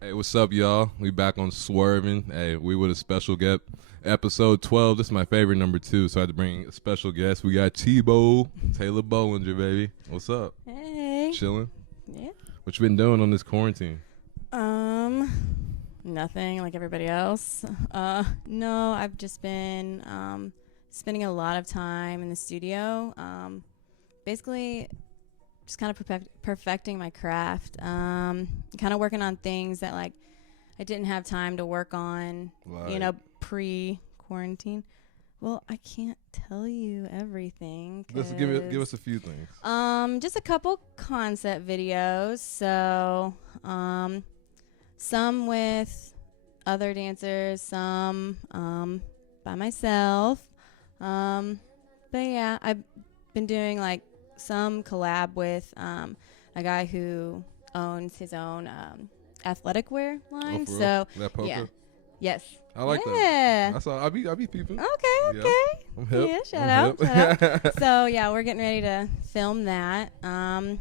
Hey, what's up, y'all? We back on Swervinn. Hey, we with a special guest. Episode 12. This is my favorite number 2, so I had to bring a special guest. We got Taylor Bollinger, baby. What's up? Hey. Chilling? Yeah. What you been doing on this quarantine? Nothing like everybody else. No, I've just been spending a lot of time in the studio. Basically just kind of perfecting my craft. Kind of working on things that like I didn't have time to work on, pre-quarantine. Well, I can't tell you everything. Let's give us a few things. Just a couple concept videos. So, some with other dancers, some by myself. But yeah, I've been doing like some collab with a guy who owns his own athletic wear line. So that yes. I like that. I be peeping. Okay. Yeah. I'm hip. Yeah, shout out. So yeah, we're getting ready to film that. So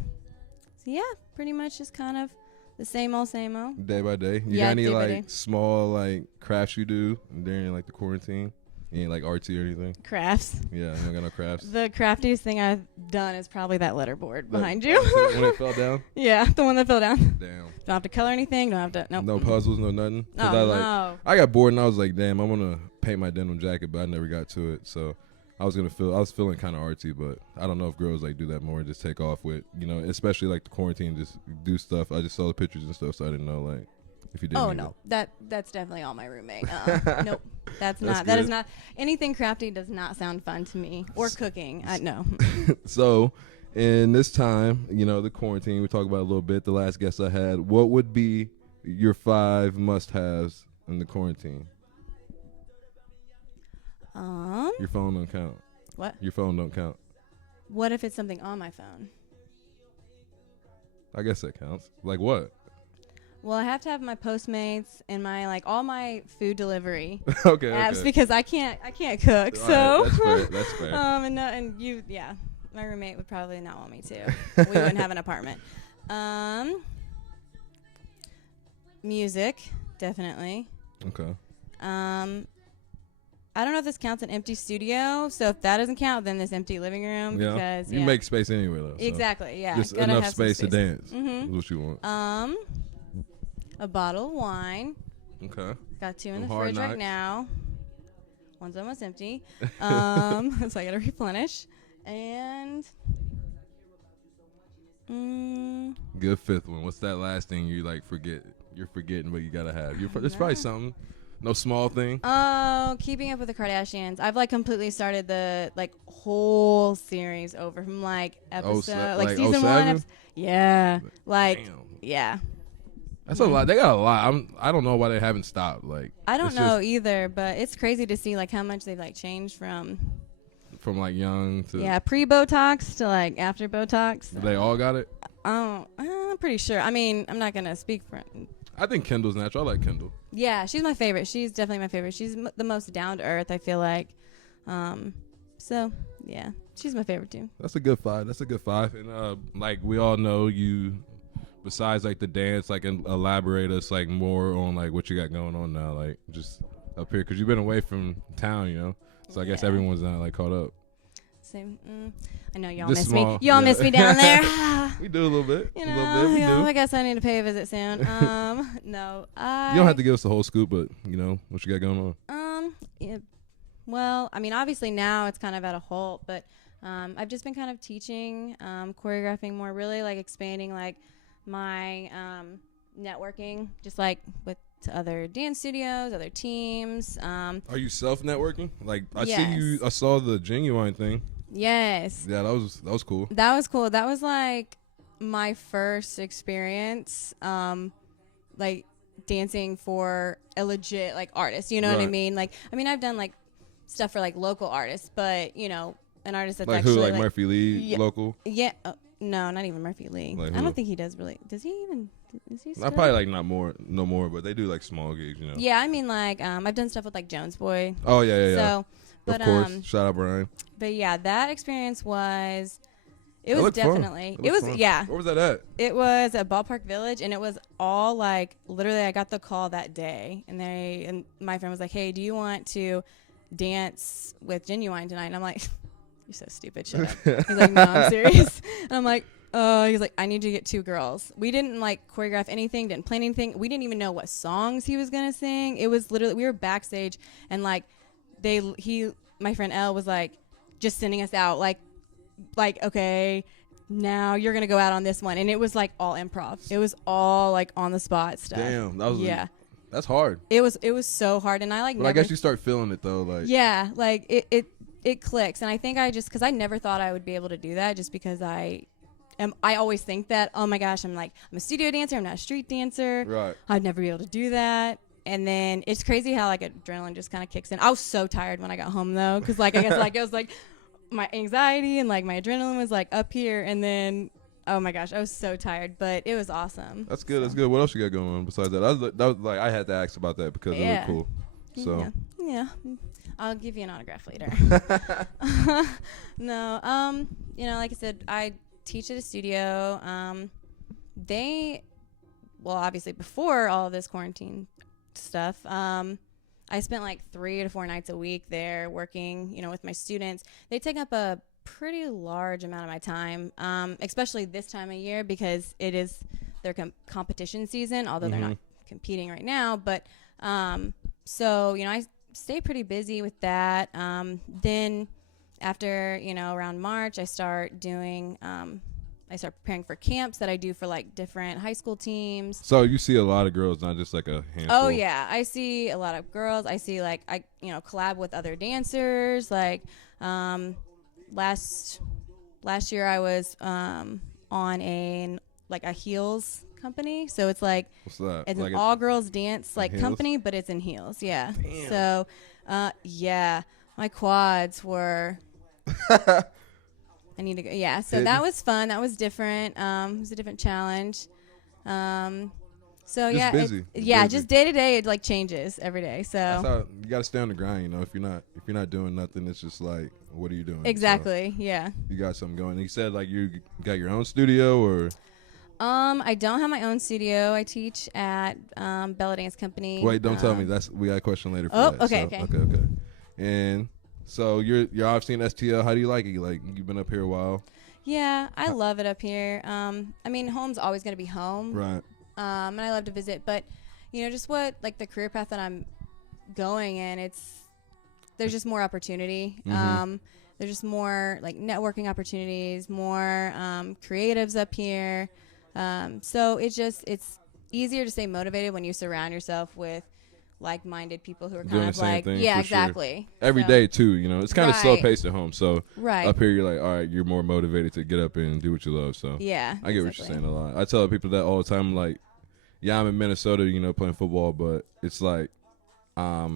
yeah, pretty much just kind of the same old. Day by day. You got any like small like crafts you do during like the quarantine? You ain't like artsy or anything? Crafts. Yeah, I don't got no crafts. The craftiest thing I've done is probably that letterboard behind you. When it fell down? Yeah, the one that fell down. Damn. Don't have to color anything. Don't have to. Nope. No puzzles, no nothing. No. I got bored and I was like, damn, I want to paint my denim jacket, but I never got to it. So I was feeling kind of artsy, but I don't know if girls like do that more and just take off with, especially like the quarantine, just do stuff. I just saw the pictures and stuff, so I didn't know like if you did. Oh no, that's definitely all my roommate. Nope, that is not anything crafty. Does not sound fun to me or cooking. No. So, in this time, the quarantine, we talked about it a little bit. The last guest I had, what would be your 5 must-haves in the quarantine? Your phone don't count. What? Your phone don't count. What if it's something on my phone? I guess that counts. Like what? Well, I have to have my Postmates and my all my food delivery apps because I can't cook. So right, that's fair. My roommate would probably not want me to. We wouldn't have an apartment. Music, definitely. Okay. I don't know if this counts an empty studio. So if that doesn't count, then this empty living room. Yeah. Because you make space anyway though. So. Exactly. Yeah. Just enough space to dance. Mm-hmm. Is what you want. A bottle of wine. Okay. Got 2 in the fridge right now. One's almost empty. So I gotta replenish. And good 5th one. What's that last thing you like forget? You're forgetting, but you gotta have. There's probably something. No small thing. Oh, Keeping Up with the Kardashians. I've like started the whole series over from episode season 1. Yeah. Damn. Yeah. That's a lot. They got a lot. I don't know why they haven't stopped. I don't know either, but it's crazy to see how much they've changed from young to pre-Botox to after Botox. They all got it. I'm pretty sure. I mean, I'm not gonna speak for. I think Kendall's natural. I like Kendall. Yeah, she's my favorite. She's definitely my favorite. She's the most down to earth, I feel like. So yeah, she's my favorite too. That's a good 5. And we all know you. Besides the dance, and elaborate us more on what you got going on now, just up here, because you've been away from town, so I guess everyone's not caught up. Same. I know y'all miss me. Y'all miss me down there. We do a little bit. We do. I guess I need to pay a visit soon. No. You don't have to give us the whole scoop, but what you got going on. Yeah. Well, I mean, obviously now it's kind of at a halt, but I've just been kind of teaching, choreographing more, really expanding my networking, just with other dance studios, other teams. Are you self-networking? Yes. I saw the Genuine thing. Yes. Yeah, that was cool. That was cool. That was my first experience, dancing for a legit artist. You know what I mean? I've done stuff for like local artists, but you know, an artist that's like actually who, like Murphy Lee, local. Yeah, no, not even Murphy Lee. Like I don't think he does really. Does he even? Is he? Not probably like no more, but they do like small gigs, you know. Yeah, I mean like I've done stuff with like Jones Boy. Oh yeah. So, but of course, shout out Brian. But yeah, that experience was It That was looked fun. definitely. That It looked was fun. yeah. Where was that at? It was at Ballpark Village, and it was all like literally. I got the call that day, and my friend was like, "Hey, do you want to dance with Genuine tonight?" And I'm like, "You're so stupid. Shut up." He's like, "No, I'm serious." And I'm like, "Oh." He's like, "I need you to get 2 girls." We didn't like choreograph anything, didn't plan anything. We didn't even know what songs he was gonna sing. It was literally we were backstage, and like my friend Elle was like just sending us out like okay, now you're gonna go out on this one, and it was like all improv. It was all like on the spot stuff. Damn, that was yeah. That's hard. It was so hard, and I like. But never I guess you start feeling it though, like. Yeah, like it clicks, and I think because I never thought I would be able to do that, just because I always think that, oh my gosh, I'm a studio dancer, I'm not a street dancer. Right. I'd never be able to do that. And then it's crazy how like adrenaline just kind of kicks in. I was so tired when I got home though, because like I guess like it was like my anxiety and like my adrenaline was like up here, and then oh my gosh, I was so tired, but it was awesome. That's good. So. That's good. What else you got going on besides that? That was like I had to ask about that because it looked cool. So yeah, I'll give you an autograph later. No, like I said, I teach at a studio. Obviously before all of this quarantine stuff, I spent like 3 to 4 nights a week there working, with my students. They take up a pretty large amount of my time, especially this time of year because it is their competition season, although they're not competing right now. But so, I stay pretty busy with that. Then after, around March, I start preparing for camps that I do for like different high school teams. So you see a lot of girls, not just like a handful. Oh yeah, I see a lot of girls. I see like I collab with other dancers. Like last year I was on a heels company. So it's like what's that? It's like an all girls dance like heels? company, but it's in heels. Yeah. Damn. So yeah, my quads were. I need to go. Yeah, so that was fun. That was different. It was a different challenge. So just yeah, busy. Just day to day, it like changes every day. So that's how you got to stay on the grind. If you're not doing nothing, it's just like, what are you doing? Exactly. So yeah. You got something going. You said like you got your own studio, or? I don't have my own studio. I teach at Bella Dance Company. Wait, don't tell me. We got a question later. For that. Okay, so, okay. Okay. And. So you're obviously in STL. How do you like it? Like you've been up here a while. Yeah, I love it up here. Home's always gonna be home. Right. And I love to visit, but just what like the career path that I'm going in, there's just more opportunity. There's just more like networking opportunities, more creatives up here. So it's easier to stay motivated when you surround yourself with like-minded people who are doing kind of the same like, thing, yeah, for exactly. Sure. Every day too, it's kind of slow paced at home. So up here, you're like, all right, you're more motivated to get up and do what you love. So yeah, I get what you're saying a lot. I tell people that all the time. Like, yeah, I'm in Minnesota, playing football, but it's like, got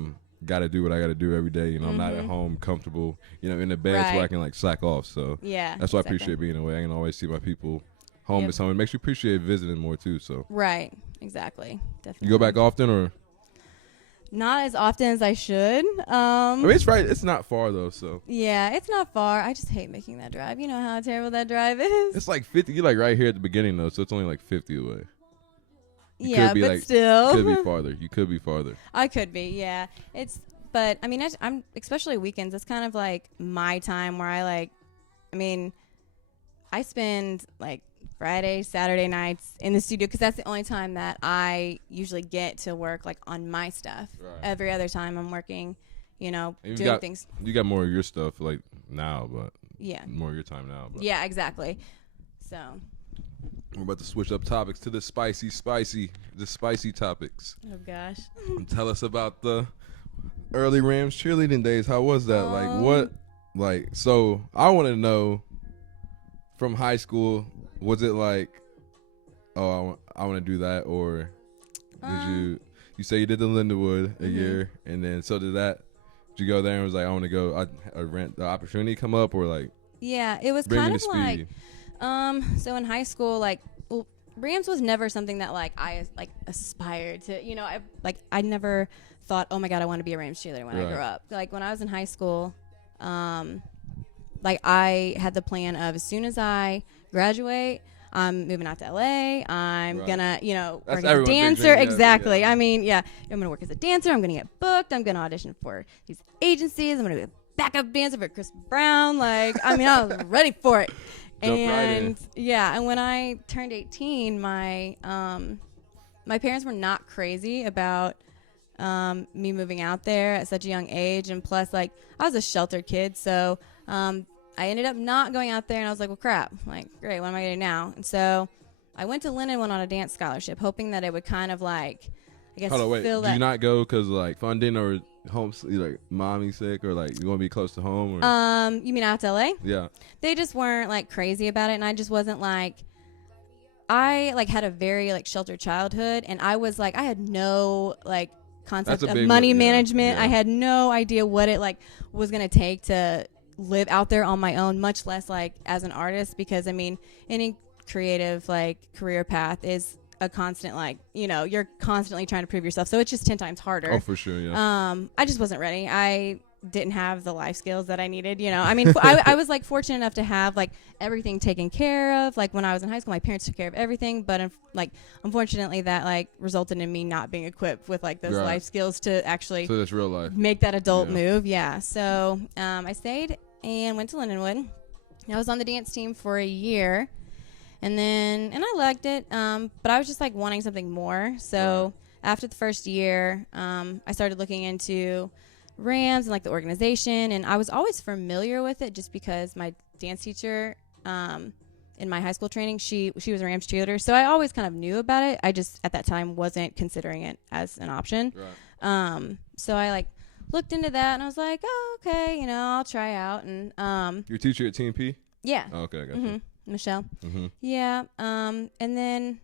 to do what I got to do every day. I'm not at home comfortable, in the bed so I can like slack off. So yeah, that's why I appreciate being away. I can always see my people. Home is home. It makes you appreciate visiting more too. So right, exactly, definitely. You go back often or? Not as often as I should. I mean, it's right. It's not far though, so. Yeah, it's not far. I just hate making that drive. You know how terrible that drive is. It's like 50. You're like right here at the beginning though, so it's only like 50 away. But still. You could be farther. You could be farther. I could be. Yeah. But I mean, I'm especially weekends. It's kind of like my time where I spend like Friday, Saturday nights in the studio because that's the only time that I usually get to work like on my stuff. Right. Every other time I'm working, doing things. You got more of your stuff like now, but yeah, more of your time now. But. Yeah, exactly. So we're about to switch up topics to the spicy topics. Oh gosh. Tell us about the early Rams cheerleading days. How was that? So I want to know from high school. Was it like, oh, I want to do that, or did you say you did the Lindenwood a year, and then did you go there and was like, I want to go, I rent the opportunity come up, or like? Yeah, it was kind of like, so in high school, Rams was never something that I aspired to, I never thought, oh my God, I want to be a Rams cheerleader when I grew up. Like when I was in high school, like I had the plan of as soon as I graduate, I'm moving out to LA. I'm Right. gonna, That's work as a everyone's big dancer. dream, yeah, Exactly. yeah. I mean, yeah, I'm gonna work as a dancer. I'm gonna get booked. I'm gonna audition for these agencies. I'm gonna be a backup dancer for Chris Brown. Like, I mean, I was ready for it. Jump right in. And yeah, and when I turned 18, my parents were not crazy about me moving out there at such a young age, and plus, like, I was a sheltered kid, so I ended up not going out there, and I was like, well, crap, like, great, what am I gonna do now? And so I went to Lindenwood on a dance scholarship, hoping that it would kind of like, I guess, Hold on, wait. fill Did that. you not go because like funding or home, like mommy sick or like you want to be close to home? Or? You mean out to LA? Yeah. They just weren't like crazy about it, and I just wasn't like. I like had a very like sheltered childhood, and I was like, I had no like concept of money management. Yeah. I had no idea what it like was gonna take to live out there on my own, much less like as an artist, because I mean any creative like career path is a constant like, you're constantly trying to prove yourself, so it's just 10 times harder. Oh, for sure, yeah. I just wasn't ready. I didn't have the life skills that I needed, I mean, I was like fortunate enough to have like everything taken care of. Like when I was in high school, my parents took care of everything, but unfortunately that like resulted in me not being equipped with like those Right. life skills to actually So that's real life. make that adult Yeah. move. Yeah. So I stayed and went to Lindenwood. I was on the dance team for a year, and I liked it, but I was just like wanting something more. So after the first year, I started looking into Rams and like the organization, and I was always familiar with it just because my dance teacher in my high school training, she was a Rams cheerleader, so I always kind of knew about it. I just at that time wasn't considering it as an option. Right. So I like looked into that, and I was like, oh, okay, I'll try out. And Your teacher at TNP? yeah. Oh, okay, I got Mm-hmm. you. Michelle. Mm-hmm. Yeah. And then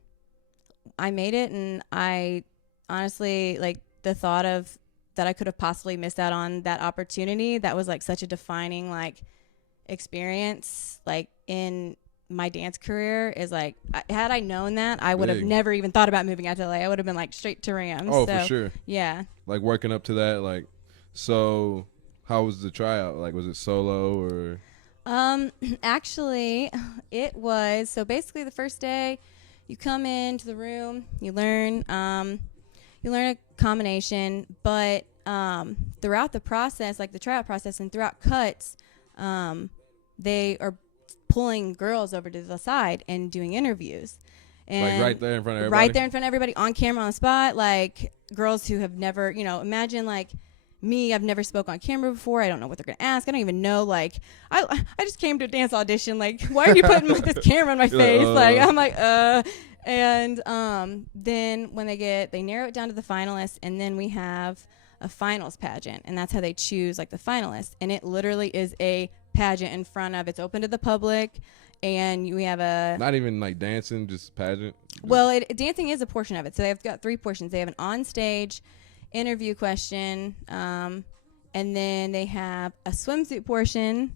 I made it, and I honestly like the thought of that I could have possibly missed out on that opportunity. That was like such a defining like experience like in my dance career is like, had I known that, I would have never even thought about moving out to LA. I would have been like straight to Rams. Oh, so, for sure. Yeah. Like working up to that, like, so how was the tryout? Like, was it solo or? Actually, it was, so basically the first day you come into the room, you learn a combination, but throughout the process, like the tryout process and throughout cuts, they are pulling girls over to the side and doing interviews. And Like right there in front of everybody? Right there in front of everybody, on camera, on the spot, like girls who have never, imagine like me, I've never spoke on camera before. I don't know what they're going to ask. I don't even know, like, I just came to a dance audition. Like, why are you putting this camera in my face? Like, I'm like, And then when they narrow it down to the finalists, and then we have a finals pageant, and that's how they choose like the finalists. And it literally is a pageant in front of, it's open to the public, and we have a Not even like dancing, just pageant? well, dancing is a portion of it. So they've got 3 portions. They have an on-stage interview question, and then they have a swimsuit portion,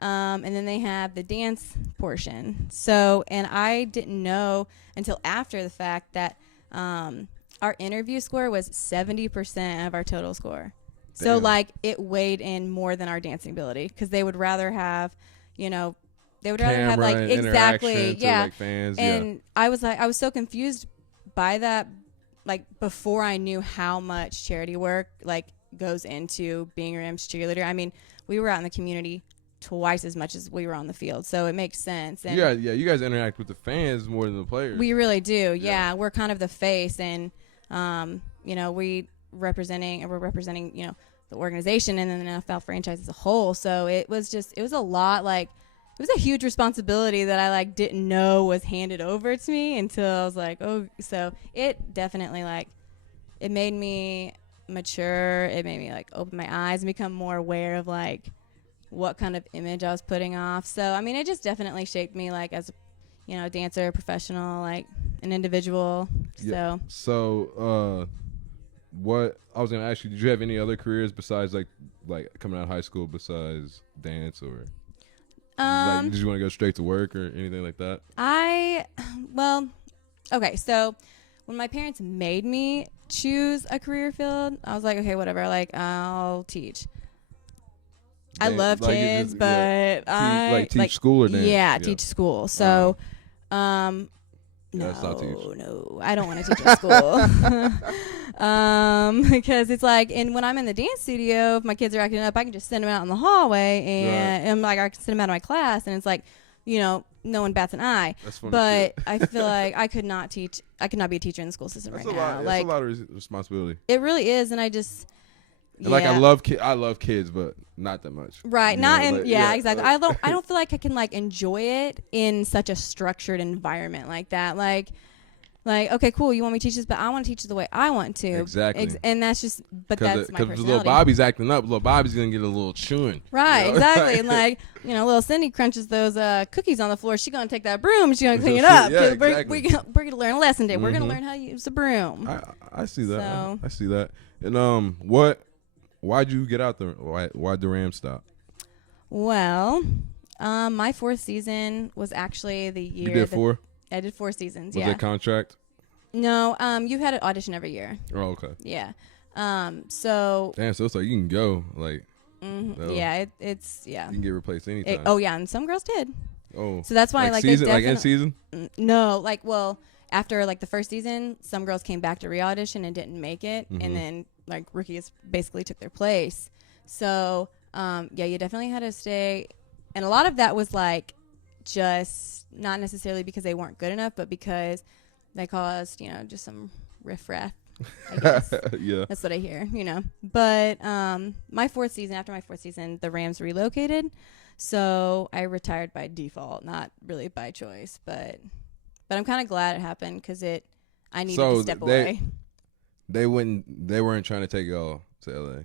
and then they have the dance portion. So, and I didn't know until after the fact that our interview score was 70% of our total score. Damn. So, like, it weighed in more than our dancing ability, because they would rather have, they would rather have like and exactly, interaction to, yeah. like, fans, And I was so confused by that, like before I knew how much charity work like goes into being a Rams cheerleader. I mean, we were out in the community twice as much as we were on the field, so it makes sense. And yeah, you guys interact with the fans more than the players. we really do. Yeah, we're kind of the face, and we're representing, the organization and then the NFL franchise as a whole. So it was a lot, like it was a huge responsibility that I like didn't know was handed over to me until I was like, oh, so it definitely like it made me mature. It made me like open my eyes and become more aware of like what kind of image I was putting off. So I mean, it just definitely shaped me like as a dancer, professional, like an individual. Yeah. So So what I was gonna ask you, did you have any other careers besides like coming out of high school besides dance, or did you want to go straight to work or anything like that? Okay, so when my parents made me choose a career field, I was like, okay, whatever, like I'll teach. I love like kids, just, but I teach school or dance. Yeah, teach school. So, Yeah, that's not teach. no, I don't want to teach at school. Because it's like, and when I'm in the dance studio, if my kids are acting up, I can just send them out in the hallway, and like I can send them out of my class, and it's like, no one bats an eye. That's funny but shit. I feel like I could not be a teacher in the school system That's right a now. lot. Like, That's a lot of responsibility. it really is, and I just. And like I love kids, but not that much. Right. You Not know, in like, exactly. I don't feel like I can like enjoy it in such a structured environment like that. Like okay, cool, you want me to teach this, but I want to teach it the way I want to. Exactly. And that's just that's my personality. Because little Bobby's acting up, little Bobby's gonna get a little chewing. Right, you know? exactly. And like, little Cindy crunches those cookies on the floor. She's gonna take that broom and she's gonna clean it up. Yeah, exactly. We're gonna learn a lesson today. We're gonna learn how to use the broom. I see that. So. I see that. And why'd you get out there? Why'd the Rams stop? Well, my fourth season was actually the year. You did 4? I did 4 seasons. Was it contract? No, you had an audition every year. Oh, okay. Yeah. So. Damn, so it's like you can go like. Yeah, it's yeah. You can get replaced anytime. And some girls did. Oh. So that's why season, like in season. No, after like the first season, some girls came back to re-audition and didn't make it, and then like rookies basically took their place. So you definitely had to stay, and a lot of that was like just not necessarily because they weren't good enough, but because they caused just some riffraff. I guess. Yeah, that's what I hear. But after my fourth season, the Rams relocated, so I retired by default, not really by choice, but I'm kind of glad it happened because I needed to step away. They weren't trying to take y'all to LA.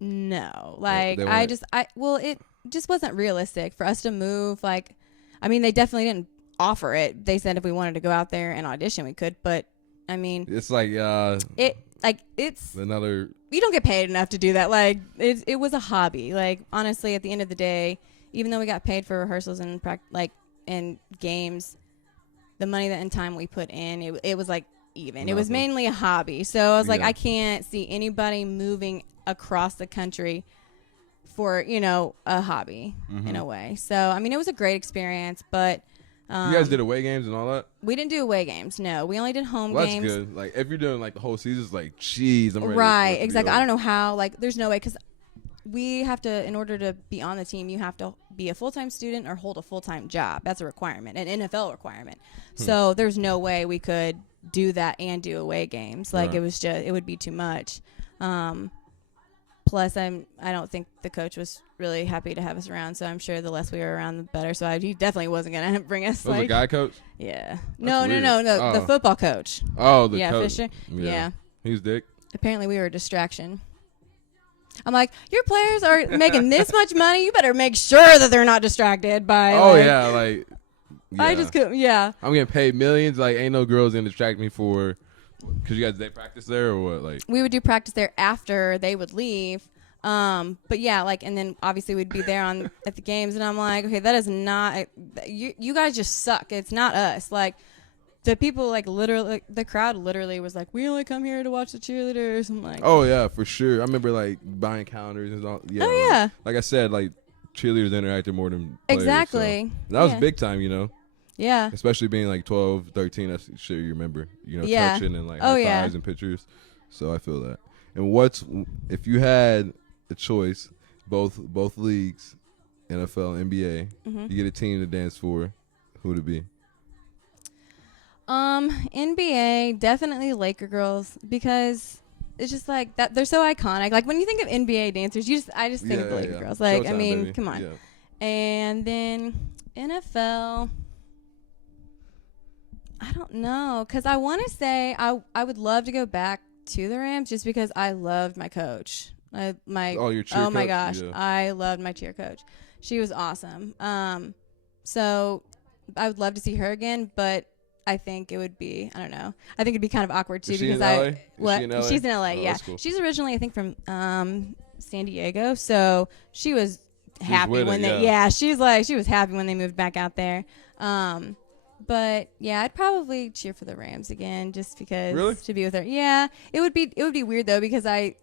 No, it just wasn't realistic for us to move. Like, I mean, they definitely didn't offer it. They said if we wanted to go out there and audition, we could. But I mean, it's like it's another. You don't get paid enough to do that. Like, it was a hobby. Like, honestly, at the end of the day, even though we got paid for rehearsals and and games, the money and time we put in, it was like even. Nothing. It was mainly a hobby. So I was like, I can't see anybody moving across the country for a hobby in a way. So I mean, it was a great experience, but you guys did away games and all that. We didn't do away games. No, we only did home games. That's good. Like if you're doing like the whole season, it's like, geez, I'm ready. Right, exactly. I don't know how. Like, there's no way because we have to, in order to be on the team, you have to be a full-time student or hold a full-time job. That's a requirement, an NFL requirement. So there's no way we could do that and do away games. Like it would be too much. Plus, I don't think the coach was really happy to have us around. So I'm sure the less we were around, the better. So he definitely wasn't gonna bring us. Was a guy coach? Yeah. That's No. The football coach. Oh, the coach. Fisher. Yeah. He's dick. Apparently, we were a distraction. I'm like, your players are making this much money. You better make sure that they're not distracted by. Yeah. I just couldn't. Yeah. I'm getting paid millions. Like, ain't no girls gonna distract me for. Because you guys, they practice there or what? Like, we would do practice there after they would leave. But yeah, and then obviously we'd be there at the games, and I'm like, okay, that is not. You guys just suck. It's not us. Like, the people, literally, the crowd literally was like, we only come here to watch the cheerleaders. I'm like, oh yeah, for sure. I remember buying calendars and all. Yeah. Oh yeah. Like I said, cheerleaders interacted more than players, exactly. So. That was big time, Yeah. Especially being 12, 13, I'm sure you remember, touching and high fives and pictures. So I feel that. And if you had a choice, both leagues, NFL, NBA, you get a team to dance for, who would it be? NBA, definitely Laker girls, because it's just like that. They're so iconic. Like when you think of NBA dancers, I just think of the Laker girls. Like, Showtime, I mean, baby. Come on. Yeah. And then NFL. I don't know, because I want to say I would love to go back to the Rams just because I loved my coach. Your cheer Oh coach? my gosh, yeah. I loved my cheer coach. She was awesome. So I would love to see her again, but I think it would be, I don't know. I think it'd be kind of awkward too. Is she because in LA? Is she in LA? She's in LA. Oh, yeah, cool. She's originally I think from San Diego, so she was happy when they. Yeah, she was happy when they moved back out there. But yeah, I'd probably cheer for the Rams again, just because to be with her. Yeah, it would be weird though, because I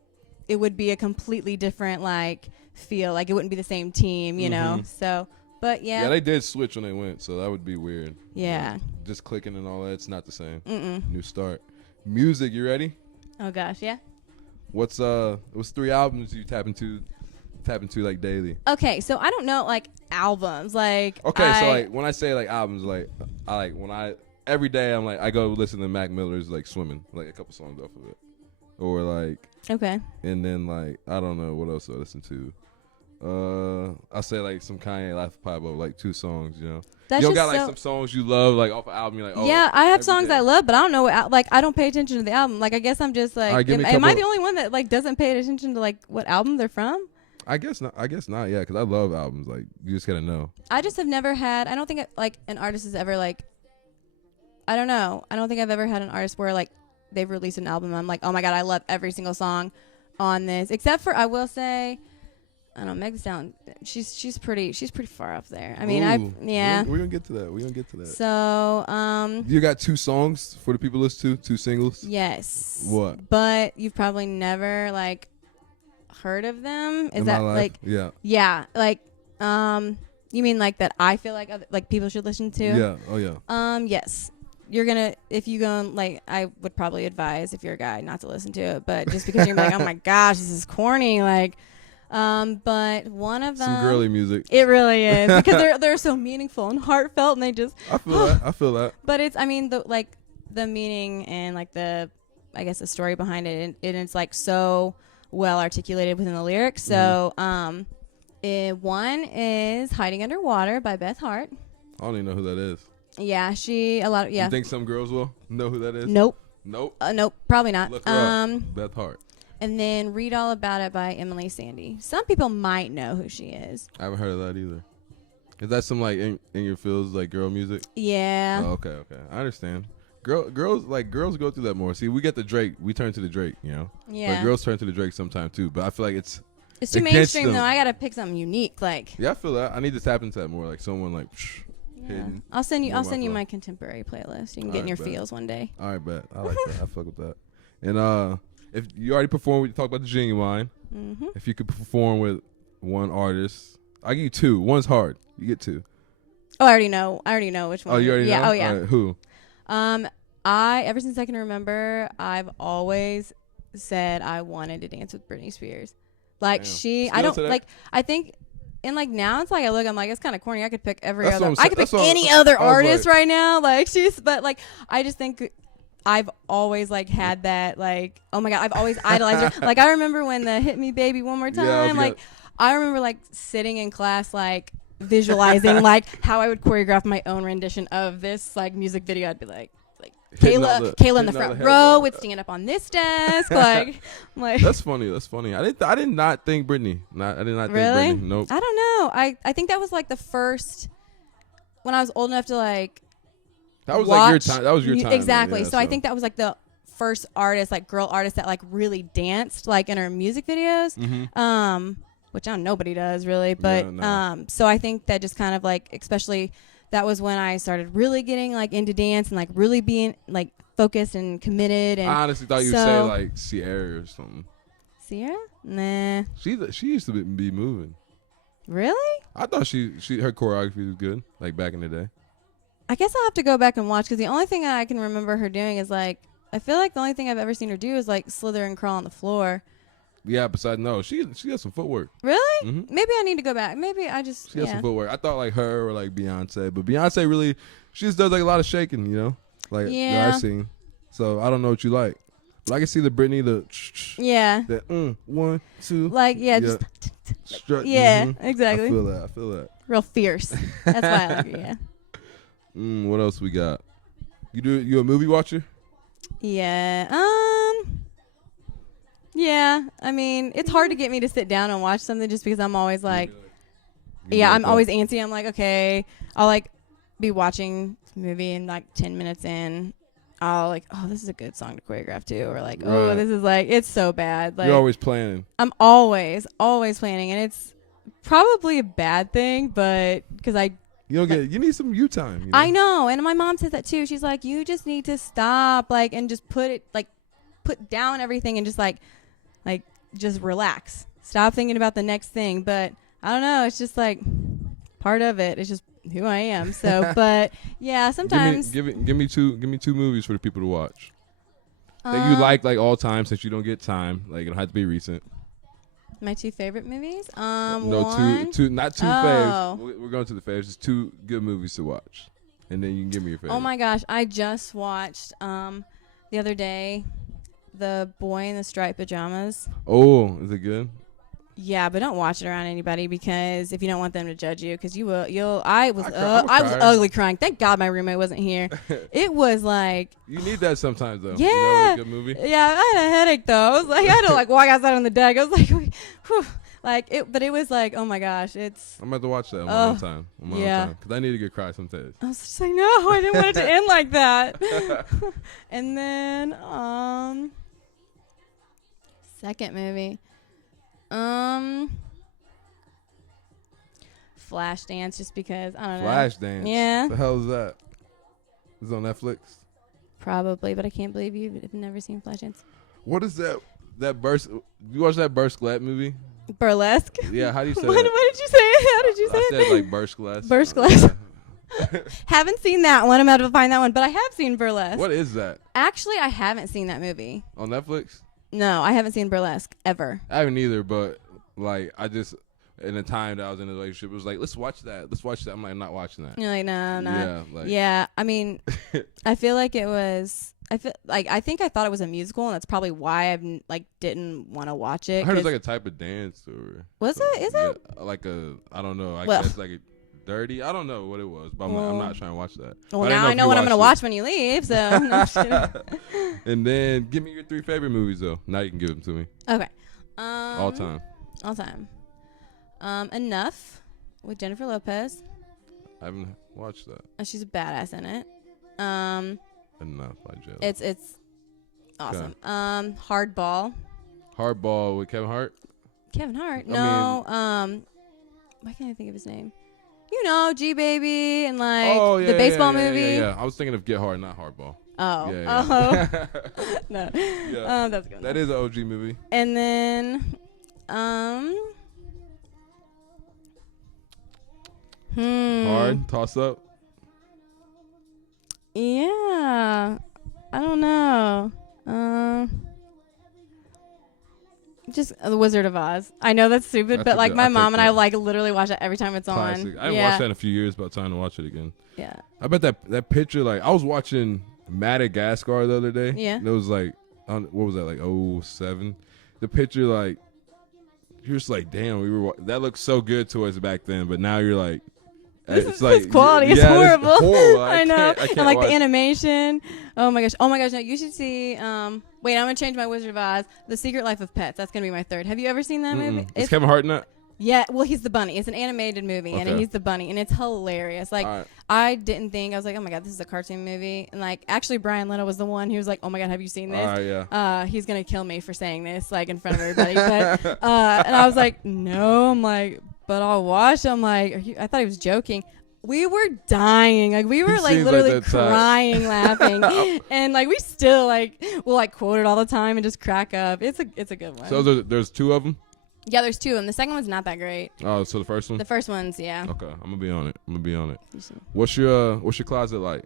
it would be a completely different like feel. Like it wouldn't be the same team, you know. So, but Yeah, they did switch when they went, so that would be weird. Yeah. Like, just clicking and all that, it's not the same. Mm-mm. New start. Music, you ready? Oh gosh, yeah. What's 3 albums you tap into like daily? Okay, so I don't know like albums. Like okay, so like when I say like albums, like I like when I every day I'm like I go listen to Mac Miller's like Swimming, like a couple songs off of it, or like okay, and then like I don't know what else I listen to. I say like some Kanye Life of Pablo, like 2 songs, you know. That's you don't just got like some songs you love like off an album. You're like, oh yeah, I have every songs day. I love, but I don't know what like I don't pay attention to the album. Like I guess I'm just like, Alright, give me a am I couple- the only one that like doesn't pay attention to like what album they're from? I guess not. Yeah, because I love albums. Like you just gotta know. I just have never had. I don't think like an artist has ever like. I don't know. I don't think I've ever had an artist where like they've released an album. I'm like, oh my god, I love every single song on this, except for I will say, I don't know, Meg Thee Stallion. She's pretty far up there. I mean, We're gonna get to that. So you got 2 songs for the people to listen to, 2 singles. yes. What? But you've probably never like heard of them. Is In that my life? like yeah like you mean like that I feel like people should listen to? Yeah. Oh yeah. Yes. You're gonna if you go like I would probably advise if you're a guy not to listen to it, but just because you're like, oh my gosh, this is corny, like but one of them Some girly music. It really is because they're so meaningful and heartfelt and they just I feel that. But it's I mean the meaning and like the I guess the story behind it and it's like so well articulated within the lyrics. So one is Hiding Underwater by Beth Hart. I don't even know who that is. Yeah, You think some girls will know who that is? Nope. Nope. Nope, probably not. Look her up. Beth Hart. And then Read All About It by Emily Sandé. Some people might know who she is. I haven't heard of that either. Is that some like in your feels like girl music? Yeah. Oh, okay. I understand. Girls go through that more. See, we get the Drake. We turn to the Drake, you know. Yeah. But girls turn to the Drake sometime too. But I feel like it's too against mainstream them. though. I gotta pick something unique. Like Yeah, I feel that. I need to tap into that more. Like someone like. Hidden. I'll send you phone. my contemporary playlist. You can get in your feels one day. All right, bet. I like that. I fuck with that. And if you already performed, we talked about the Genuine. Mm-hmm. If you could perform with one artist, I give you 2. One's hard. You get 2. Oh, I already know which one. Oh, you already know? Oh, yeah. All right, who? I ever since I can remember, I've always said I wanted to dance with Britney Spears. Like Damn. I don't Still to that? like. I think. And like now it's like I'm like it's kind of corny. I could pick every That's other. what I'm I could saying. pick That's any what other I was artist like- right now. Like but like I just think I've always like had that like oh my god I've always idolized her. Like I remember when the Hit Me Baby One More Time. Like I remember like sitting in class like visualizing like how I would choreograph my own rendition of this like music video. I'd be like Kayla in the front row would stand up on this desk. like That's funny. I did not think Britney. I did not really? think Britney. Nope. I don't know. I think that was like the first when I was old enough to like That was like your time. That was your time. Exactly. Yeah, so I think that was like the first artist, like girl artist that like really danced like in her music videos. Mm-hmm. Which nobody does really, but so I think that just kind of like especially that was when I started really getting like into dance and like really being like focused and committed. And I honestly thought you would say like Sierra or something. Sierra? Nah. She used to be moving. Really? I thought her choreography was good, like back in the day. I guess I'll have to go back and watch because the only thing I can remember her doing is like I feel like the only thing I've ever seen her do is like slither and crawl on the floor. Yeah, besides she has some footwork. Really? Mm-hmm. Maybe I need to go back. Maybe I just She has some footwork. I thought like her or like Beyonce, but Beyonce really she just does like a lot of shaking, you know, like that I've seen. So I don't know what you like, but I can see the Britney that 1, 2 like just strut. Exactly. I feel that. Real fierce. That's why I like her. Yeah. What else we got? You a movie watcher? Yeah. Yeah, I mean, it's hard to get me to sit down and watch something just because I'm always like, I'm always antsy. I'm like, okay, I'll like be watching this movie and like 10 minutes in, I'll like, oh, this is a good song to choreograph to, or like, oh, this is like, it's so bad. Like you're always planning. I'm always planning, and it's probably a bad thing, but because you need some you time. You know? I know, and my mom says that too. She's like, you just need to stop, like, and just put down everything and just like just relax. Stop thinking about the next thing. But I don't know. It's just like part of it. It's just who I am. So, but yeah, sometimes. Give me two movies for the people to watch that you like all time, since you don't get time. Like, it don't have to be recent. My 2 favorite movies. No, two, not two faves. We're going to the faves. Just 2 good movies to watch, and then you can give me your favorite. Oh my gosh, I just watched the other day, The Boy in the Striped Pajamas. Oh, is it good? Yeah, but don't watch it around anybody, because if you don't want them to judge you, because I was ugly crying. Thank God my roommate wasn't here. It was like, you need that sometimes though. Yeah, you know, a good movie. Yeah, I had a headache though. I was like, I had to like walk outside on the deck. I was like, whew. Like it, but it was like, oh my gosh, it's. I'm about to watch that on my own time. Because I need to get cry sometimes. I was just like, no, I didn't want it to end like that. And then, second movie. Flashdance, just because I don't know. Flashdance. Yeah. The hell is that? Is it on Netflix? Probably, but I can't believe you've never seen Flashdance. What is that? That burst? You watch that Burst Glatt movie? Burlesque. Yeah. How do you say what that? did you say? How did you say I it? said like Burst Glass. Burst Glass. Haven't seen that one. I'm about to find that one, but I have seen Burlesque. What is that? Actually, I haven't seen that movie. On Netflix? No, I haven't seen Burlesque ever. I haven't either, but like I just, in the time that I was in a relationship, it was like, let's watch that. I'm like, not watching that. You're like, no. Yeah, like, yeah. I mean, I feel like it was. I think I thought it was a musical, and that's probably why I didn't want to watch it. I heard it's like a type of dance, or was it? Is it like I don't know. I guess like a dirty. I don't know what it was, but I'm not trying to watch that. Well, now I know what I'm gonna watch when you leave. So. No, I'm just kidding. And then give me your 3 favorite movies, though. Now you can give them to me. Okay. All time. Enough with Jennifer Lopez. I haven't watched that. She's a badass in it. Enough by Jill. It's awesome. Okay. Hardball. Hardball with Kevin Hart. Kevin Hart. No. Why can't I think of his name? You know, G Baby and the baseball movie. Yeah. I was thinking of Get Hard, not Hardball. Oh. Yeah. Oh. No. Yeah. That's good. That is an OG movie. And then, Hard toss up. Yeah. I don't know. Just The Wizard of Oz. I know that's stupid, but like my mom and I literally watch it every time it's Classic. on. I haven't watched that in a few years, but time to watch it again. Yeah. I bet that picture, like I was watching Madagascar the other day. Yeah. And it was like, what was that, like 07? The picture, like, you're just like, damn, that looked so good to us back then, but now you're like, it's like this quality is horrible. It's horrible. I know. I can't and like watch. the animation. Oh my gosh. No, you should see. Wait, I'm gonna change my Wizard of Oz. The Secret Life of Pets. That's gonna be my 3rd. Have you ever seen that movie? Is Kevin Hart in that? Yeah. Well, he's the bunny. It's an animated movie, and he's the bunny, and it's hilarious. Like I didn't think I was like, oh my god, this is a cartoon movie, and like actually Brian Leno was the one who was like, oh my god, have you seen this? He's gonna kill me for saying this like in front of everybody, but and I was like, no, I'm like, but I'll watch. I'm like, I thought he was joking. We were dying. Like we were like literally crying, laughing, and like we still we'll like quote it all the time and just crack up. It's a good one. So there's 2 of them. Yeah, there's 2 of them. The second one's not that great. Oh, so the first one. The first one's yeah. Okay, I'm gonna be on it. What's your closet like?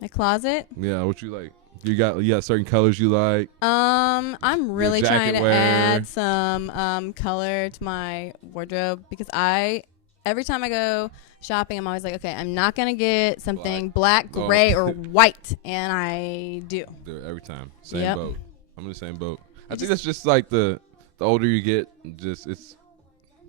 My closet? Yeah, what you like? You got certain colors you like? I'm really trying to add some color to my wardrobe because every time I go shopping, I'm always like, okay, I'm not gonna get something black, gray, or white, and I do. Do it every time. Same boat. I'm in the same boat. I think that's just like the older you get, it's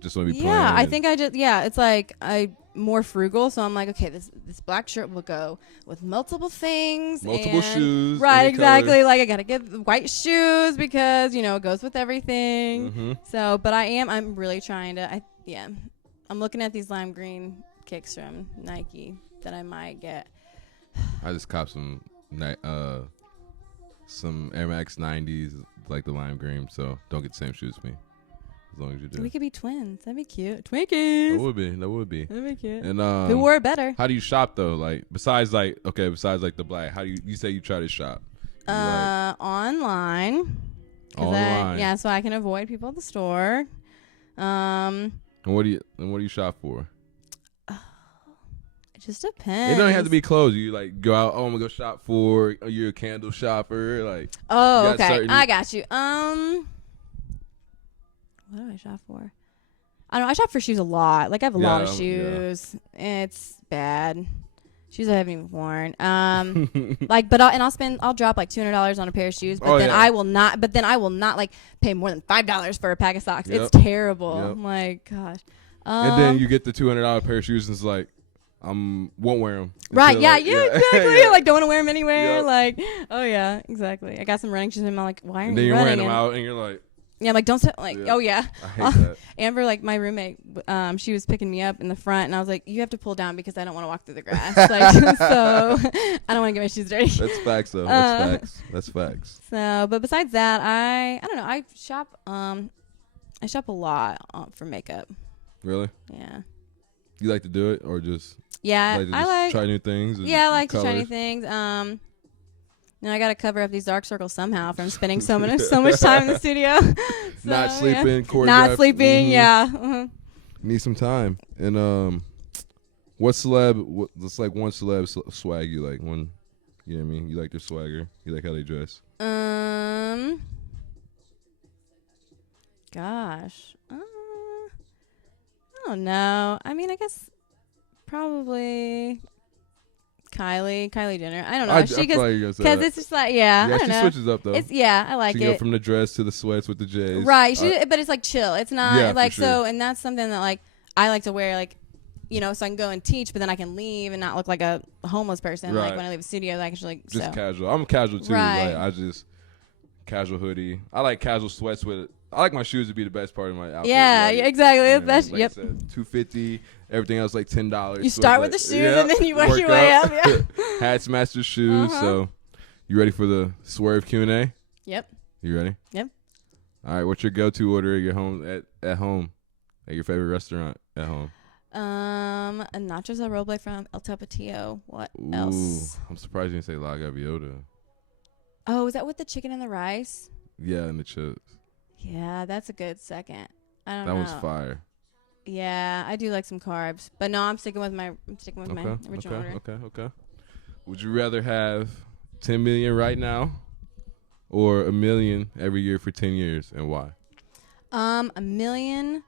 just want to be plain. Yeah, I think it's like I'm more frugal, so I'm like, okay, this black shirt will go with multiple things, multiple shoes. Right, exactly. Color. Like I gotta get white shoes because it goes with everything. Mm-hmm. So, but I'm really trying to. I'm looking at these lime green kicks from Nike that I might get. I just copped some Air Max 90s, like the lime green, so don't get the same shoes as me. As long as you do. We could be twins. That'd be cute. Twinkies. That would be. That'd be cute. And who wore it better? How do you shop though? Like besides like the black, how do you say you try to shop? Online. Online. Yeah, so I can avoid people at the store. And what do you shop for? It just depends. It don't have to be clothes. You like go out. Oh, I'm gonna go shop for. You're a candle shopper. Like. Oh, okay. I got you. What do I shop for? I don't know. I shop for shoes a lot. Like I have a lot of shoes. Yeah. It's bad. Shoes I haven't even worn. Like, but I'll drop like $200 on a pair of shoes, but I will not like pay more than $5 for a pack of socks. Yep. It's terrible. Yep. I'm like, gosh. And then you get the $200 pair of shoes, and it's like, won't wear them. Right? Yeah. Exactly. Yeah. Like, don't want to wear them anywhere. Yep. Like, oh yeah, exactly. I got some running shoes, and I'm like, why aren't you running? And then you're wearing them out, and you're like. Yeah, I'm like, don't sit, like, oh yeah. I hate that. Amber, like my roommate, she was picking me up in the front, and I was like, you have to pull down because I don't want to walk through the grass. Like, so I don't want to get my shoes dirty. That's facts, though. That's facts. So, but besides that, I don't know. I shop a lot for makeup. Really? Yeah. You like to do it, or just? Yeah, I like try new things. Yeah, I like to try new things. I got to cover up these dark circles somehow from spending so much time in the studio. Not sleeping, Not sleeping, yeah. Mm-hmm. Need some time. And what's like one celeb swag you like? One, you know what I mean? You like their swagger? You like how they dress? Gosh. I don't know. I mean, I guess probably Kylie Jenner. I don't know. Because it's just like, I don't know. She switches up though. I like it. She go from the dress to the sweats with the J's. Right. But it's like chill. It's not like so. And that's something that like I like to wear, like, so I can go and teach, but then I can leave and not look like a homeless person. Right. Like when I leave a studio, I can just casual. I'm casual too. Right. Like I just casual hoodie. I like casual sweats with it. I like my shoes to be the best part of my outfit. Yeah, like, exactly. That's like I said, $250. Everything else like $10. You start with the shoes and then you work your way up. Yeah. Hats, masters, shoes. So, you ready for the Swerve Q&A? Yep. You ready? Yep. All right. What's your go-to order at your home at your favorite restaurant at home? A nachos al roble from El Tapatio. What else? I'm surprised you didn't say La Gaviota. Oh, is that with the chicken and the rice? Yeah, and the chips. Yeah, that's a good second. I don't know. That one's fire. Yeah, I do like some carbs, but no, I'm sticking with my original order. Okay. Would you rather have 10 million right now, or $1 million every year for 10 years, and why? $1 million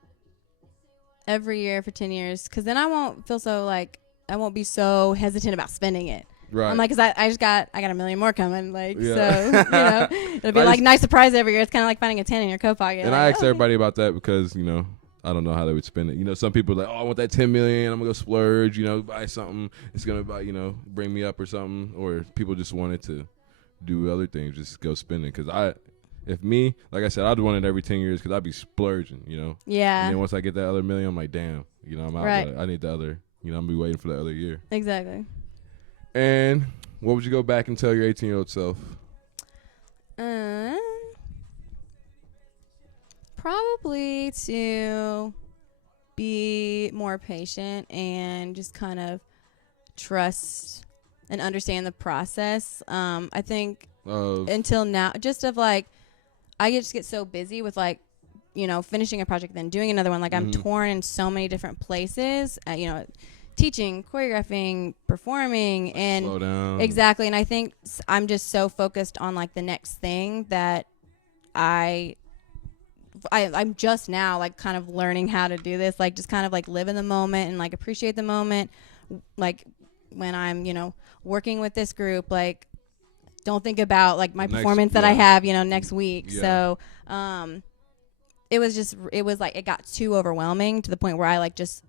every year for 10 years, because then I won't feel so like I won't be so hesitant about spending it. Right. I'm like, cause I got $1 million more coming, like, so, it'll be like nice surprise every year. It's kind of like finding a 10 in your coat pocket. And like, I asked everybody about that because, I don't know how they would spend it. Some people are like, oh, I want that 10 million. I'm going to go splurge, buy something. It's going to, bring me up or something. Or people just wanted to do other things, just go spending. Because like I said, I'd want it every 10 years because I'd be splurging, Yeah. And then once I get that other million, I'm like, damn, I'm out. Right. I need the other, I'm going to be waiting for the other year. Exactly. And what would you go back and tell your 18-year-old self? Probably to be more patient and just kind of trust and understand the process. I think until now, just of like, I just get so busy with like, finishing a project, then doing another one. Like I'm torn in so many different places, teaching, choreographing, performing, and slow down. Exactly. And I think I'm just so focused on like the next thing that I'm just now like kind of learning how to do this, like just kind of like live in the moment and like appreciate the moment. Like when I'm, working with this group, like don't think about like my performance that I have, next week. Yeah. So, it was like, it got too overwhelming to the point where I just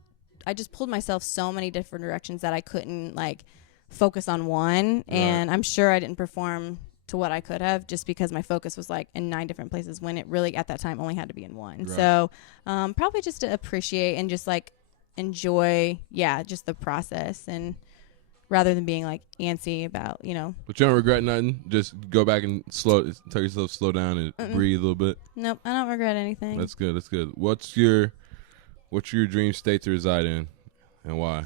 pulled myself so many different directions that I couldn't like focus on one. Right. And I'm sure I didn't perform to what I could have just because my focus was like in 9 different places when it really at that time only had to be in one. Right. So probably just to appreciate and just like enjoy, just the process, and rather than being like antsy about, But you don't regret nothing? Just go back and tell yourself slow down and breathe a little bit? Nope, I don't regret anything. That's good. What's your dream state to reside in, and why?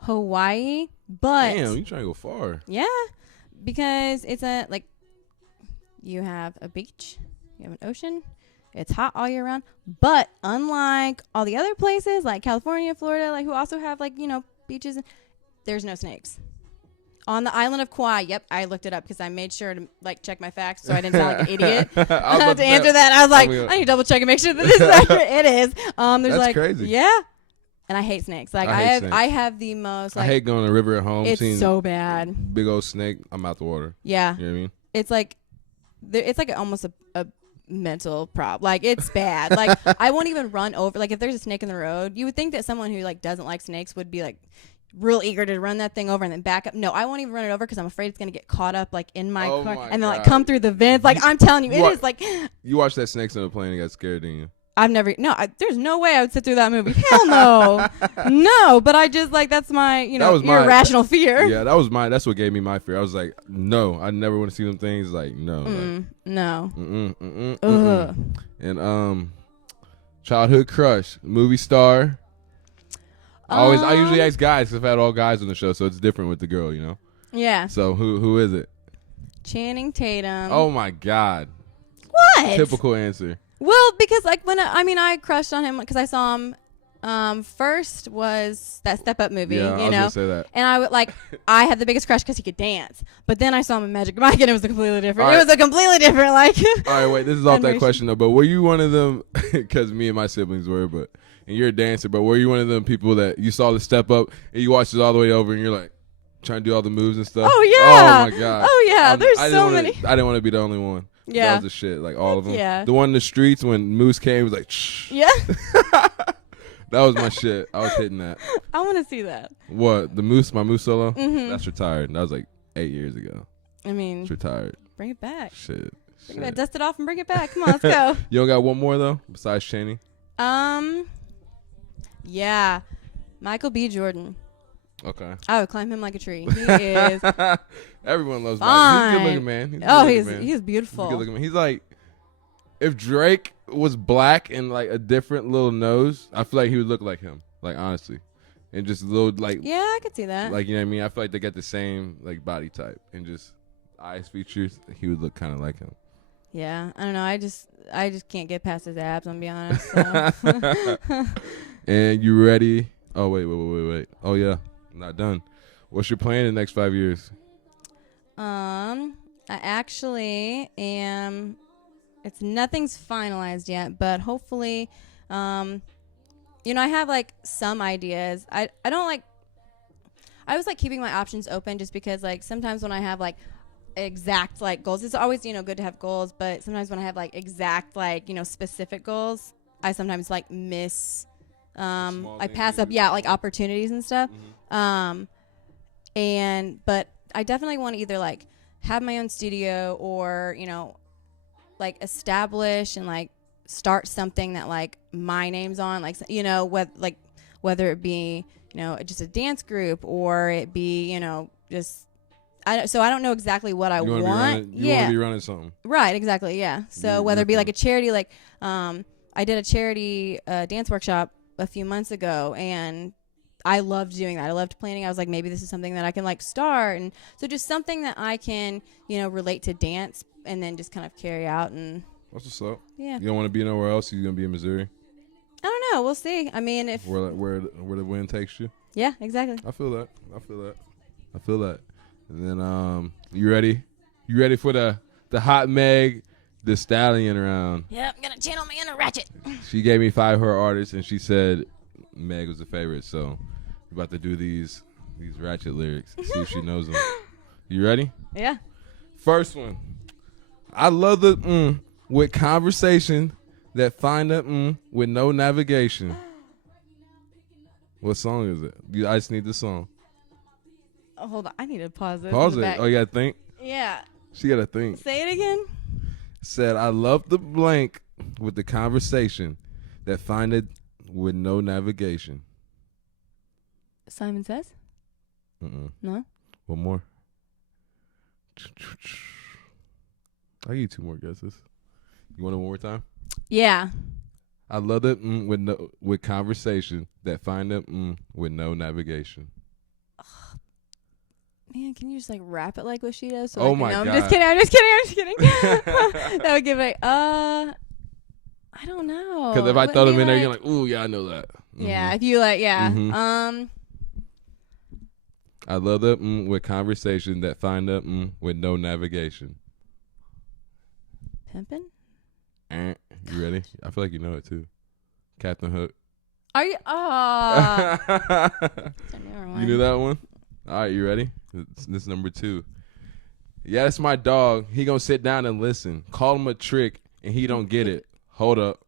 Hawaii, but damn, you trying to go far? Yeah, because it's you have a beach, You have an ocean. It's hot all year round. But unlike all the other places like California, Florida, like who also have like, beaches, there's no snakes. On the island of Kauai, yep, I looked it up because I made sure to like check my facts so I didn't sound like an idiot. To answer that, I was like, I need to double check and make sure that this is accurate. It is. There's That's like, crazy. Yeah. And I hate snakes. Like I have the most. Like, I hate going to the river at home. It's seeing so bad. Big old snake. I'm out the water. Yeah. You know what I mean? It's like almost a mental problem. Like it's bad. Like I won't even run over. Like if there's a snake in the road, you would think that someone who like doesn't like snakes would be like real eager to run that thing over and then back up. No, I won't even run it over because I'm afraid it's gonna get caught up like in my car and then like come through the vents. Like I'm telling you, it is like. You watched that Snakes on the Plane and got scared, didn't you? I've never. No, there's no way I would sit through that movie. Hell no, no. But I just like that's my irrational fear. Yeah, that was mine. That's what gave me my fear. I was like, no, I never want to see them things. Like no, no. And childhood crush, movie star. I usually ask guys 'cause I've had all guys on the show, so it's different with the girl, Yeah. So who is it? Channing Tatum. Oh my God. What? Typical answer. Well, because like when I crushed on him because I saw him. First was that Step Up movie, Yeah, I was gonna say that. And I would I had the biggest crush because he could dance. But then I saw him in Magic Mike, and it was completely different. Right. It was a completely different like. All right, wait. This is off that question though. But were you one of them? Because me and my siblings were, and you're a dancer. But were you one of them people that you saw the Step Up and you watched it all the way over, and you're like trying to do all the moves and stuff? Oh yeah. Oh my God. Oh yeah. There's so many. I didn't want to be the only one. Yeah. That was the shit. Like all of them. Yeah. The one in the streets when Moose came was like, shh. Yeah. That was my shit. I was hitting that. I want to see that. What? My Moose solo? Mm-hmm. That's retired. That was like 8 years ago. I mean, It's retired. bring it back. Shit. Bring it back. Dust it off and bring it back. Come on, let's go. You don't got one more though, besides Channing? Yeah, Michael B. Jordan. Okay. I would climb him like a tree. He is. Everyone loves fine. Michael. He's a good looking man. He's beautiful. He's a good looking man. He's like, if Drake was black and like a different little nose, I feel like he would look like him. Like honestly, and just a little like. Yeah, I could see that. Like, you know what I mean? I feel like they got the same like body type and just eyes features. He would look kind of like him. Yeah, I don't know. I just can't get past his abs. I'm be honest. So. And you ready? Oh wait. Oh yeah, not done. What's your plan in the next 5 years? I actually am. Nothing's finalized yet, but hopefully, I have like some ideas. I don't like. I was like keeping my options open just because like sometimes when I have like exact like goals, it's always good to have goals, but sometimes when I have like exact like specific goals, I sometimes like miss. I pass up like opportunities and stuff. Mm-hmm. But I definitely want to either like have my own studio or like establish and like start something that like my name's on, like whether it be just a dance group or it be just I don't know exactly what I want. You want to be running something, right? Exactly, yeah. So whether it be like a charity, like I did a charity dance workshop a few months ago, and I loved doing that. I loved planning. I was like, maybe this is something that I can like start, and so just something that I can relate to dance and then just kind of carry out. And what's what's up? Yeah. You don't want to be nowhere else? You're gonna be in Missouri? I don't know. We'll see. I mean, if where the wind takes you. Yeah, exactly. I feel that. And then you ready? You ready for the hot Meg, the Stallion round? Yeah, I'm gonna channel my inner ratchet. She gave me 5 of her artists, and she said Meg was the favorite. So we're about to do these ratchet lyrics. See if she knows them. You ready? Yeah. First one. I love the with conversation that find a with no navigation. What song is it? I just need the song. Oh, hold on. I need to pause this. Pause it. Oh, you gotta think? Yeah. She gotta think. Say it again. Said, I love the blank with the conversation that find it with no navigation. Simon Says? No? One more. I'll give you 2 more guesses. You want it one more time? Yeah. I love it with conversation that find it with no navigation. man, can you just like rap it like what she does? So Oh I can my know? God. I'm just kidding. I'm just kidding. I'm just kidding. That would give like I don't know. Because if I It throw wouldn't them in be there, you're like, ooh, yeah, I know that. Yeah, if you like, yeah. Mhm. I love the with conversation that find the with no navigation. Pimpin'? You ready? I feel like you know it too. Captain Hook. Are you? Oh. You knew that one? All right, you ready? This is number 2. Yeah, that's my dog. He gonna sit down and listen. Call him a trick, and he don't get it. Hold up.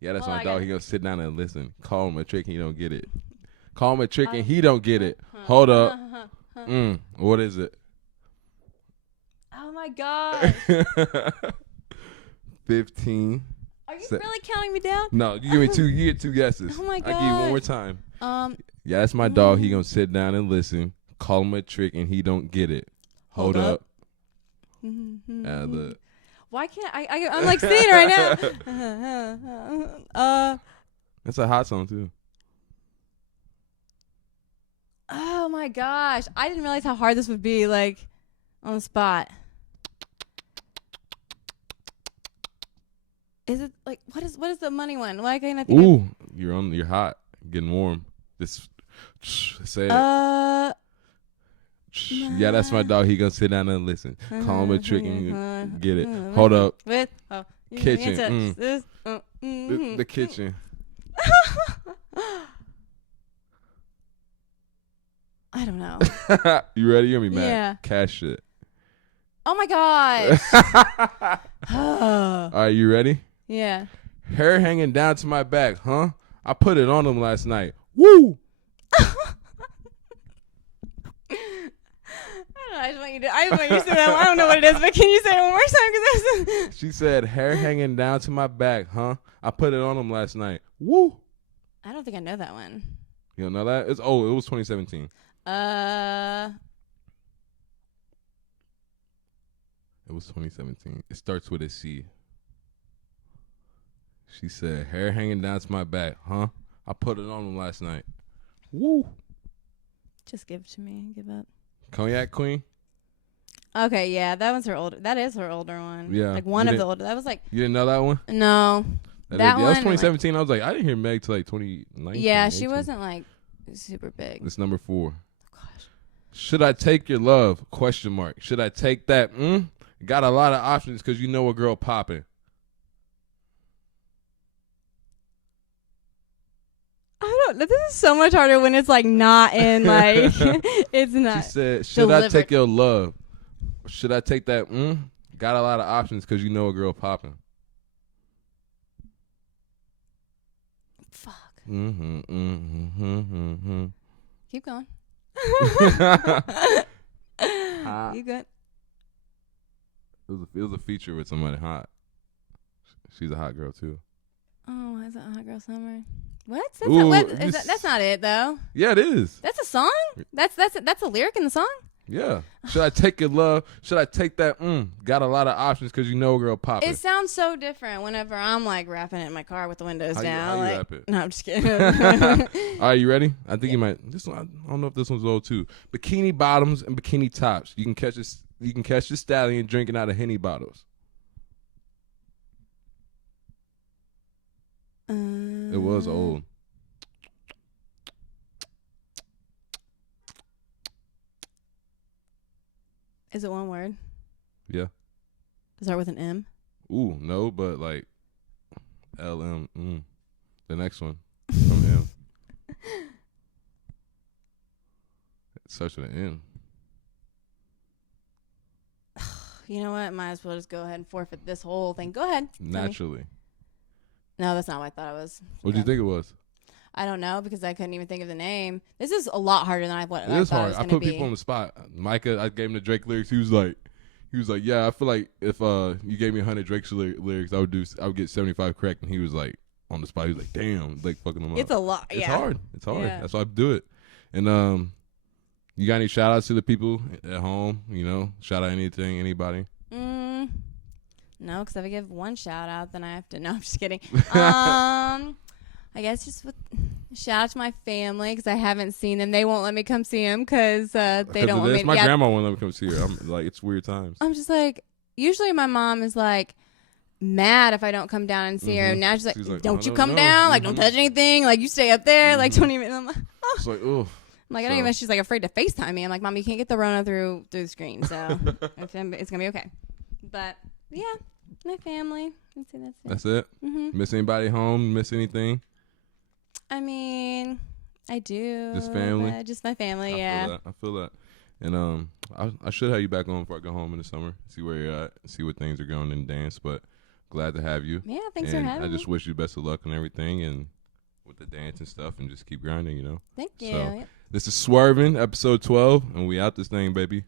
Yeah, that's my dog. He gonna sit down and listen. Call him a trick, and he don't get it. Call him a trick, and he don't get it. Hold up. What is it? Oh my gosh. 15. Are you really counting me down? No, you give me 2. You get 2 guesses. Oh my I give you one more time. Yeah, that's my dog. He gonna sit down and listen. Call him a trick, and he don't get it. Hold up. Look. Why can't I'm like singing right now. That's a hot song too. Oh my gosh. I didn't realize how hard this would be, like, on the spot. Is it like what is the money one? Why can't I think Ooh, you're hot. Getting warm. Just say it. Yeah, that's my dog. He gonna sit down and listen. Call him a trick and get it. Hold up. Kitchen. The kitchen. I don't know. You ready? You're gonna be mad. Yeah. Cash shit. Oh my gosh. All right, you ready? Yeah. Hair hanging down to my back, huh? I put it on him last night. Woo! I just want you to say that. I don't know what it is, but can you say it one more time? Cause She said, hair hanging down to my back, huh? I put it on him last night. Woo! I don't think I know that one. You don't know that? It was 2017. It was 2017. It starts with a C. She said, hair hanging down to my back, huh? I put it on him last night. Woo! Just give it to me. Give up. Cognac Queen? Okay, yeah, that is her older one. Yeah. Like one of the older. That was like. You didn't know that one? No. That one. Was 2017. I was like, I didn't hear Meg till like 2019. Yeah, she wasn't like super big. It's number 4. Oh, gosh. Should I take your love? Question mark. Should I take that? Got a lot of options because you know a girl popping. I don't know. This is so much harder when it's like not in like it's not. She said, should I take your love? Should I take that? Got a lot of options because you know a girl popping. Fuck. Keep going. You good? It was a feature with somebody hot. She's a hot girl too. Oh, is it Hot Girl Summer? What? That's not it though. Yeah, it is. That's a song. That's a lyric in the song. Yeah. Should I take your love? Should I take that? Got a lot of options because you know a girl popping. It sounds so different whenever I'm like rapping it in my car with the windows down. How you rap it? No, I'm just kidding. All right, you ready? I think you might. This one, I don't know if this one's old too. Bikini bottoms and bikini tops. You can catch this. You can catch the stallion drinking out of Henny bottles. It was old. Is it one word? Yeah. Does it start with an M? Ooh, no, but like LM. The next one from him. It starts with an N. You know what? Might as well just go ahead and forfeit this whole thing. Go ahead. Naturally. No, that's not what I thought it was. What do you think it was? I don't know because I couldn't even think of the name. This is a lot harder than I thought. It is hard. I put people on the spot. Micah, I gave him the Drake lyrics. He was like, yeah, I feel like if you gave me 100 Drake lyrics, I would get 75 correct. And he was like on the spot. He was like, damn, like fucking them up. It's a lot. It's hard. It's hard. Yeah. That's why I do it. And you got any shout outs to the people at home? You know, shout out anything, anybody. No, because if I give one shout out, then I have to. No, I'm just kidding. I guess just with shout out to my family because I haven't seen them. They won't let me come see them because they don't want me. My grandma won't let me come see her. I'm like, it's weird times. I'm just like, usually my mom is like mad if I don't come down and see her. And now she's like, don't you come down? Like, don't touch anything. Like, you stay up there. Like, don't even. I'm like, oh. It's like, oh. I'm like, I don't even. She's like afraid to FaceTime me. I'm like, Mom, you can't get the Rona through the screen, so it's gonna be okay. But yeah, my family. I'd say that's it. Mm-hmm. Miss anybody home? Miss anything? I mean, I do. Just family? Just my family, I feel that. And I should have you back on before I go home in the summer, see where you're at, see what things are going in dance. But glad to have you. Yeah, thanks for having me. I just wish you best of luck and everything, and with the dance and stuff, and just keep grinding, Thank you. So, this is Swervinn, episode 12, and we out this thing, baby.